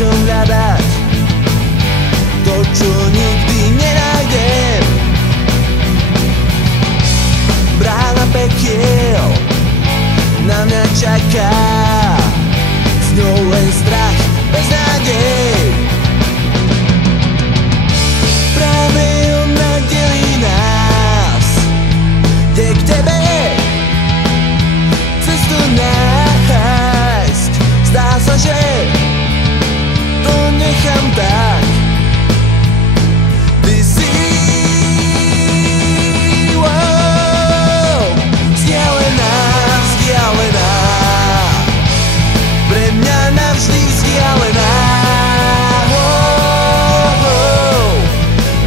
čom hľadať to, čo nikdy nenájdem. Brána pekiel na mňa čaká, s ňou len strach, beznádej. Práve ona delí nás, kde k tebe cestu nájsť. Zdá sa, že to nechám tak. Ty si vzdialená, vzdialená, pre mňa navždy vzdialená.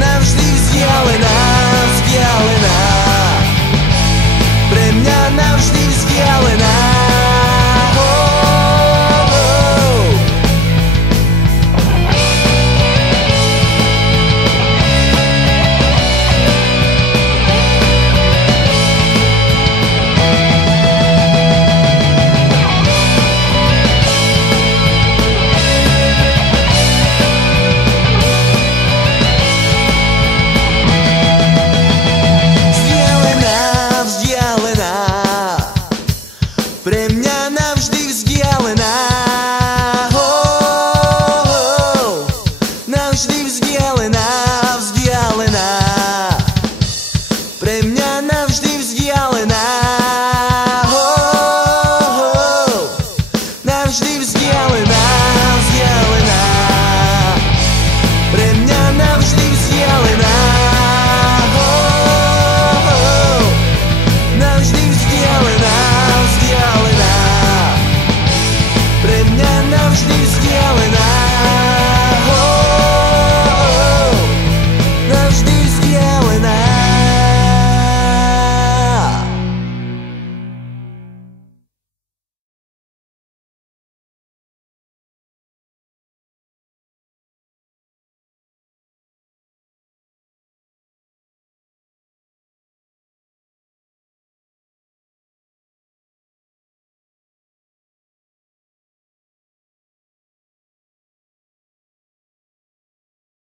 Navždy vzdialená, vzdialená, pre mňa navždy vzdialená. Pre mňa navždy vzdialená.